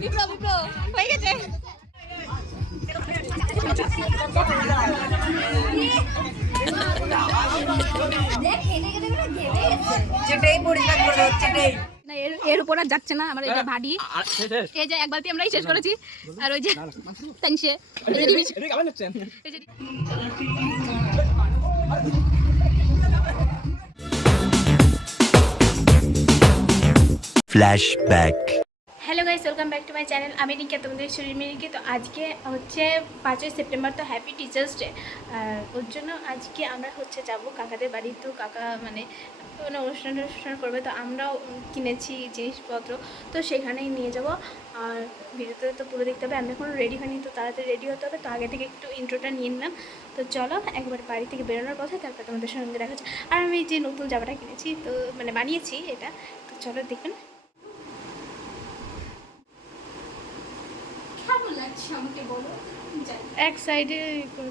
বিপ্লব বিপ্লব হয়ে গেছে। না এর উপর আর যাচ্ছে না আমার এই যে ভাডি, এই যে এক বালতি আমরাই শেষ করেছি। আর ওই যে তানসে flashback. Hello guys, welcome back to my channel. আমি রিঙ্কি, তোমাদের শরীর মিরিকি। তো আজকে হচ্ছে 5ই সেপ্টেম্বর, তো হ্যাপি টিচার্স ডে। আর ওর জন্য আজকে আমরা হচ্ছে যাব কাকাদের বাড়ি। তো কাকা মানে কোনো অনুষ্ঠান করবে, তো আমরাও কিনেছি জিনিসপত্র, তো সেখানেই নিয়ে যাব। আর ভিডিওতে তো পুরো দেখতে হবে। আমি এখনও রেডি হয়নি, তো তাড়াতাড়ি রেডি হতে হবে। তো আগে থেকে একটু ইন্ট্রোটা নিয়ে নিলাম। তো চলো একবার বাড়ি থেকে বেরোনোর পথে তারপর তোমাদের সঙ্গে দেখা যাচ্ছে। আর আমি যে নতুন জামাটা কিনেছি, তো মানে বানিয়েছি এটা, তো চলো দেখবেন। এক সাইডে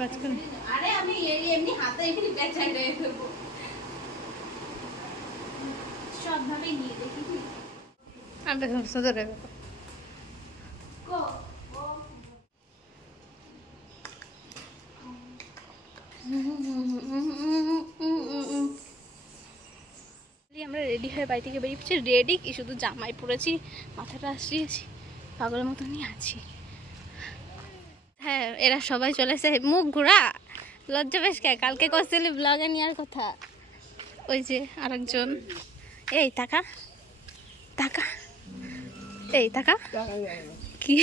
মাঝখানে, আরে আমি এমনি হাতে এমনি ব্যাক সাইডে দেবো, সবভাবেই নিয়ে দেখি। আমি সুন্দর রে কো আমরা রেডি হয়ে বাড়ি থেকে বেরিয়েছি। রেডি কি, শুধু জামাই পরেছি, মাথাটা আসিয়েছি, পাগলের মতনই আছি। হ্যাঁ, এরা সবাই চলেছে। মুখ ঘোরা, লজ্জা বেশ কে? কালকে করছিলি ব্লগে নেওয়ার কথা। ওই যে আরেকজন, এই টাকা টাকা, এই টাকা কি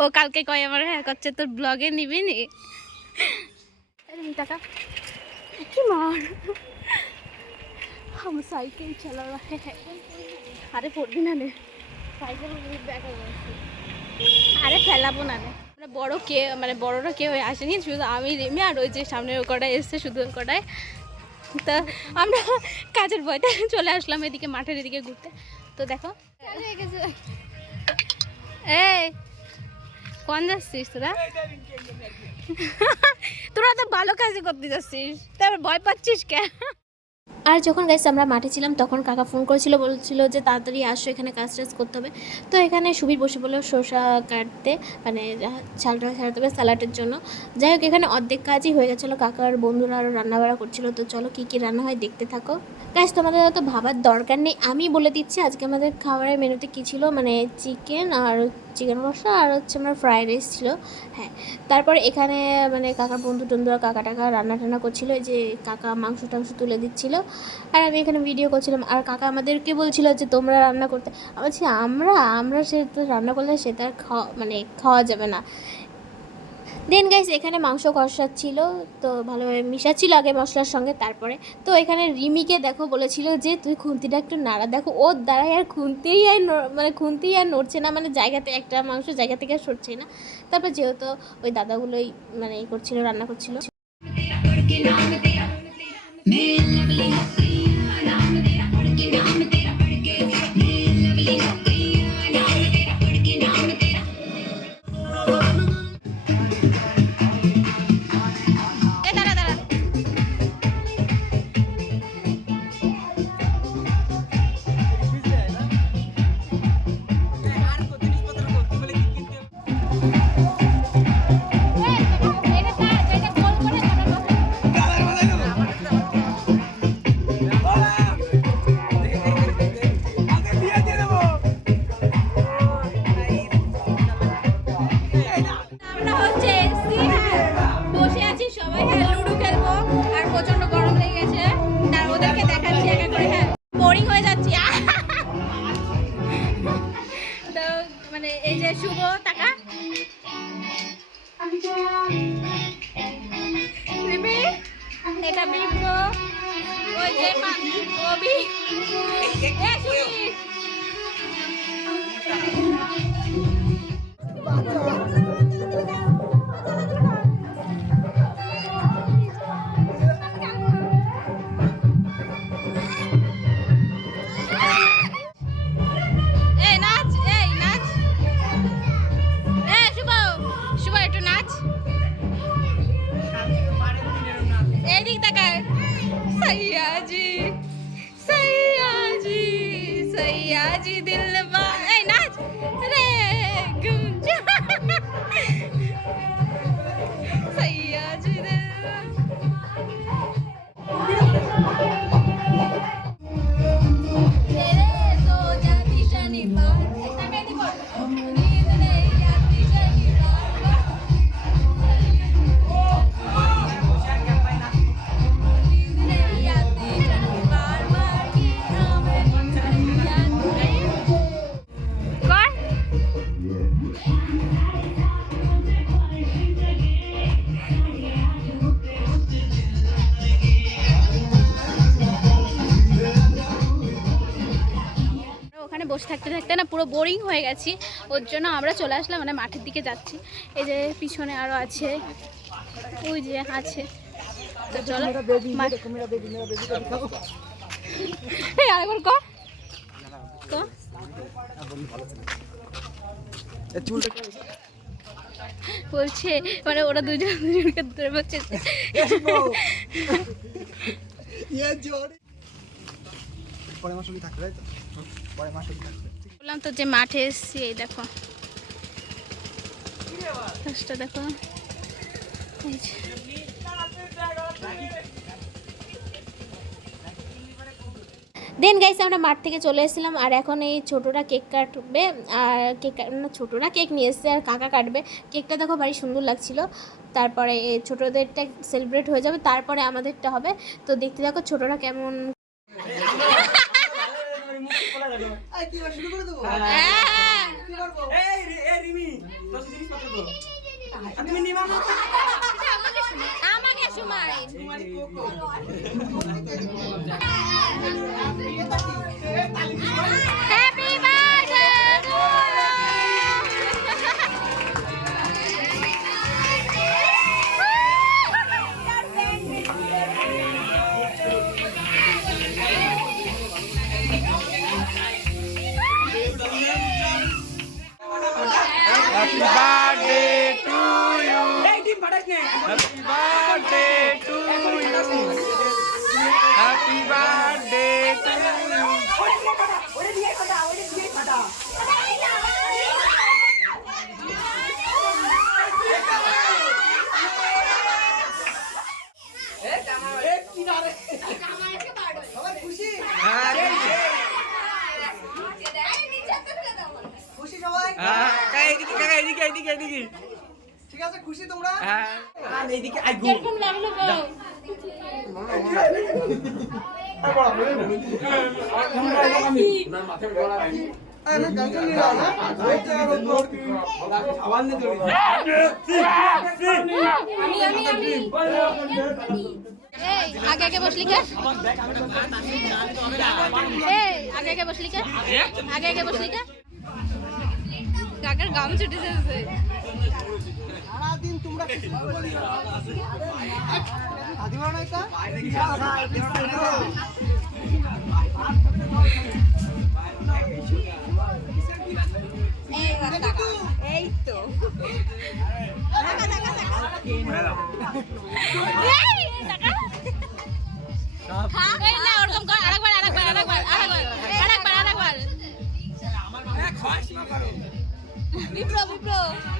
ও কালকে কয় আমার, হ্যাঁ করছে তোর ব্লগে নিবি নি টাকা কি মার। हम साइकिल चला रहे हैं। अरे পড়বি না রে সাইকেল, আরে ফেলাবো না রে। বড় কে মানে বড়রা কেউ আসেনি, শুধু আমি রেমি আর ওই যে সামনের কটায় এসছে, শুধু ওই কটায়। তা আমরা কাজের ভয়তে চলে আসলাম এদিকে, মাঠের এদিকে ঘুরতে। তো দেখো এই কোন যাচ্ছিস তোরা? তোরা তো ভালো কাজই করতে যাচ্ছিস, তারপর ভয় পাচ্ছিস কে? আর যখন গাইস আমরা মাঠে ছিলাম, তখন কাকা ফোন করেছিল, বলছিল যে তাড়াতাড়ি আসো, এখানে কাজ টাজ করতে হবে। তো এখানে সুবীর বসে বললো শসা কাটতে, মানে ছালটা ছাড়াতে হবে স্যালাডের জন্য। যাই হোক, এখানে অর্ধেক কাজই হয়ে গেছিলো। কাকার বন্ধুরা আরও রান্নাবাড়া করছিল। তো চলো কী কী রান্না হয় দেখতে থাকো গাইস। তোমাদের তো ভাবার দরকার নেই, আমি বলে দিচ্ছি আজকে আমাদের খাবারের মেনুতে কী ছিল। মানে চিকেন আর চিকেন কষা, আর হচ্ছে আমার ফ্রাইড রাইস ছিল। হ্যাঁ, তারপর এখানে মানে কাকার বন্ধু টন্ধুরা কাকা টাকা রান্না টান্না করছিলো, যে কাকা মাংস টাংস তুলে দিচ্ছিলো, আর আমি এখানে ভিডিও করছিলাম। আর কাকা আমাদেরকে বলছিল যে তোমরা রান্না করতে। আমি বলছি আমরা সে তো রান্না করলে সেটা খাওয়া যাবে না। দেন গাইস এখানে মাংস কষাচ্ছিল, তো ভালোভাবে মিশাচ্ছিল আগে মশলার সঙ্গে। তারপরে তো এখানে রিমিকে দেখো বলেছিল যে তুই খুন্তিটা একটু নাড়া, দেখো ওর দ্বারাই আর খুন্তিই আর নড়ছে না, মানে জায়গাতে একটা মাংস জায়গা থেকে আর সরছে না। তারপর যেহেতু ওই দাদাগুলোই মানে করছিল, রান্না করছিল। এই যে শুভ টাকা এটা বিপ্র, ওই যে কবি सैयाजी दिलवा, ए नाच থাকতে না পুরো বোরিং হয়ে গেছি, ওর জন্য আমরা চলে আসলাম, মানে মাঠের দিকে যাচ্ছি। এই যে পিছনে আরও আছে, ওই যে আছে, তো চলো আরেকবার কর বলছে, মানে ওরা দুজনকে ধরে বলছে বললাম তো যে মাঠে এসছি। এই দেখো দেখো, এই যে দেন গাইস আমরা মাঠ থেকে চলে এসেছিলাম, আর এখন এই ছোটোরা কেক কাটবে, আর কেক না ছোটোরা কেক নিয়ে এসছে আর কাকা কাটবে। কেকটা দেখো ভারী সুন্দর লাগছিল। তারপরে ছোটোদেরটা সেলিব্রেট হয়ে যাবে, তারপরে আমাদেরটা হবে। তো দেখতে দেখো ছোটোরা কেমন। আমাকে সময় happy birthday Happy birthday to you. Happy birthday to you. Happy birthday to you. ঠিক আছে, খুশি তোমরা? এইদিকে আইগো এরকম লাগলো গো। এই আগে আগে বসলি কে? এই আগে আগে বসলি কে? আগে আগে বসলি কে? কাকার গাম ছুটে যাচ্ছে। সারাদিন তোমরা আদিবা না এটা এই তো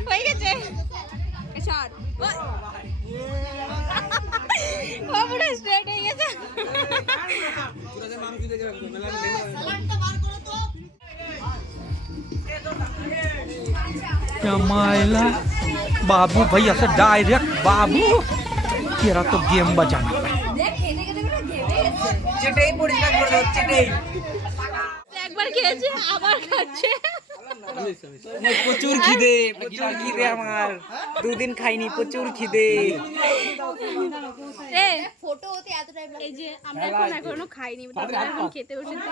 হয়ে গেছে। স্ট্রেট হয়ে গেছে। मायला बाबू भैया से डायरेक्ट बाबू तेरा तो गेम बजाना চেটেই পরিষ্কার করে দাও, চেটেই। একবার খেয়েছে আবার খাচ্ছে। প্রচুর খিদে আমার, দুদিন খাইনি, প্রচুর খিদে। এই যে আমরা এখনো খাইনি, এখন খেতে বসেছি।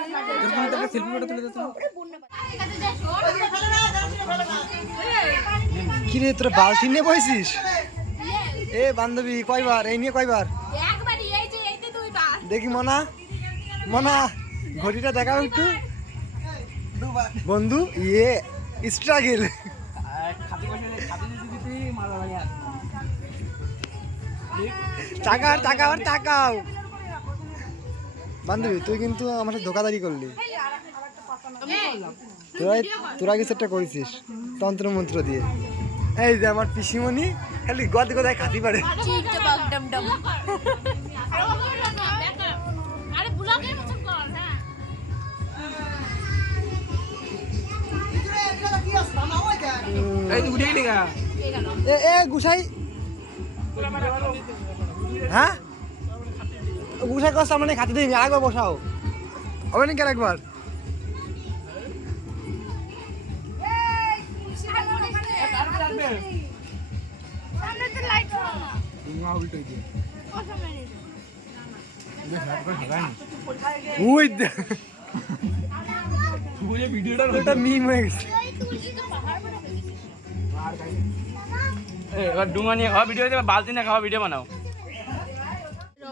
কি রে, তোরা বালতি নিয়ে বসিস? এ বান্ধবী, কয়বার এই নিয়ে কয়বার? দেখি মনা, মনা ঘড়িটা দেখাও একটু বন্ধু। ইয়ে স্ট্রাগল। টাকা টাকা টাকাও। বান্ধবী তুই কিন্তু আমার সাথে ধোকাদারি করলি। তোরা কিছু একটা করেছিস তন্ত্র মন্ত্র দিয়ে। এই যে আমার পিসিমণি খালি গদ গদায় খাতি পারে। এ গুসাই, হ্যাঁ গুসাই কষ্ট মানে খাতে দিইনি, আরেকবার বসাও হবে নাকি আরেকবার? বুঝে ভিডিওটা ওটা মিম হয়ে গেছে। এবার ডুঙা নিয়ে খাওয়া ভিডিও দেবে, বালতি না খাওয়া ভিডিও বানাও।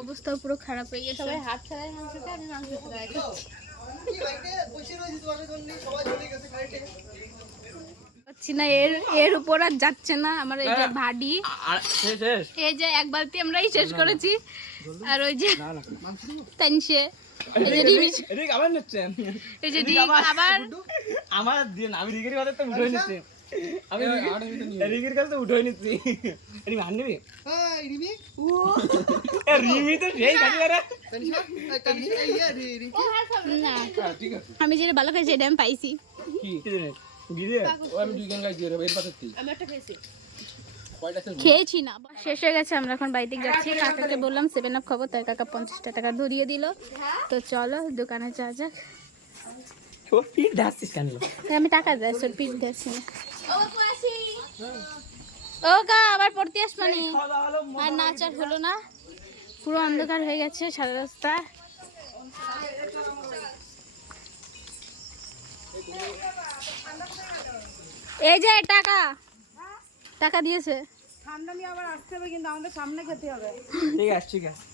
অবস্থা পুরো খারাপ হয়ে গেছে। সবাই হাত ছাড়াই মাংস খায়, আমি মাংস ছাড়াই খাচ্ছি। পাচ্ছি না, এর উপর আর যাচ্ছে না আমার এই যে ভাডি। আর শেষ এই যে এক বালতি আমরাই শেষ করেছি, আর ওই যে তানসে এই যে রিমিজ, এদিকে আবার নিচ্ছেন, এই যে রিক আবার আমার দিন আমি রিগের কথা তো উঠে নিচ্ছি, আমি রিগের কাছে তো উঠে নিচ্ছি। রিমি হান নিবি? রিমি তো সেই খালি আরে না, আমি যেটা ভালো খাইছি এটা আমি পাইছি। কি জিনিস গিরে ও আমি দুই গান গাইছি রে এর পাশে তুই আমি একটা খেয়েছি, খেয়েছি না। শেষ হয়ে গেছে, আমরা এখন বাড়িতে যাচ্ছি। কাকাকে বললাম 7 আপ খাবো, তাই কাকা 50 টাকা ধরিয়ে দিল। তো চলো দোকানে যা যাক। ও পিট দাসিস কেন? আমি টাকা দেয় তোর পিস দিয়েছি। ও কা আবার পড়তে আসমানি, আর নাচ আর হলো না, পুরো অন্ধকার হয়ে গেছে সারা রাস্তা। এই যে টাকা টাকা দিয়েছে। ঠান্ডা নিয়ে আবার আসতে হবে, কিন্তু আমাদের সামনে খেতে হবে। ঠিক আছে ঠিক আছে,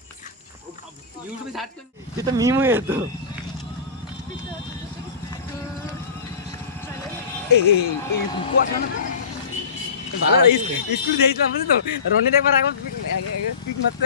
ইউটিউবে সার্চ করে এটা মিম হয়ে যেত। এই কুয়াশা না ভালো স্কুল দিয়েছিলাম বুঝলি তো, রনি একবার আগে পিক মারতে